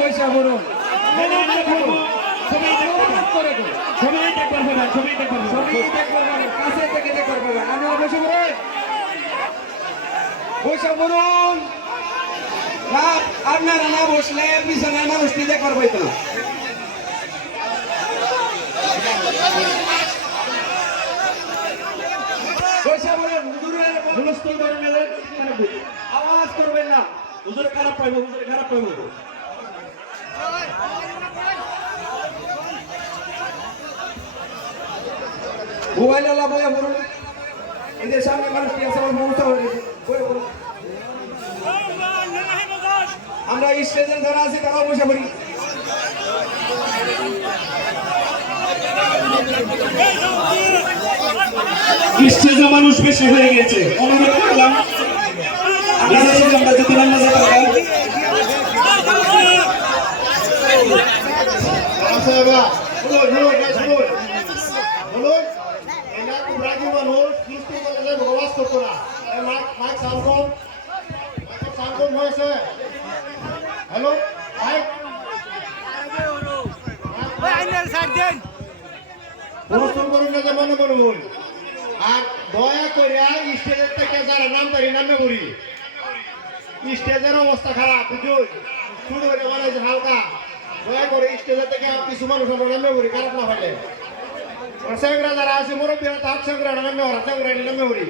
পয়সা বলুন কাছে থেকে দেখতে পারবেন আমি অবশ্যই পয়সা বলুন না আপনারা না বসলে পিছনে মানুষটি দেখবার পাইতো না পয়সা বলুন আওয়াজ করবেন না হুজুরে খারাপ পাইবো মোবাইল আলা বলে বলুন এদের সামনে মানুষটি আছে আমার মমতা হয়ে গেছে বলে বলুন আমরা স্টেজে যারা আছি তারাও বসে পড়ি স্টেজে মানুষ বেশি হয়ে গেছে অনুরোধ করলাম আমরা যদি রান্না যেতে পারি হ্যালো প্রশ্ন করুন না যে মনে করুন আর দয়া করে স্টেজের থেকে যারা নাম পারি নামে করি স্টেজের অবস্থা খারাপ বুঝুন শুরু হয়ে বানাইছে হালকা দয়া করে স্টেজের থেকে কিছু মানুষ আমরা নামে করি খারাপ না হলে সেগুলা যারা আছে মুরব্বী তার সেগুলা নামে ওরা সেগুলা নামে করি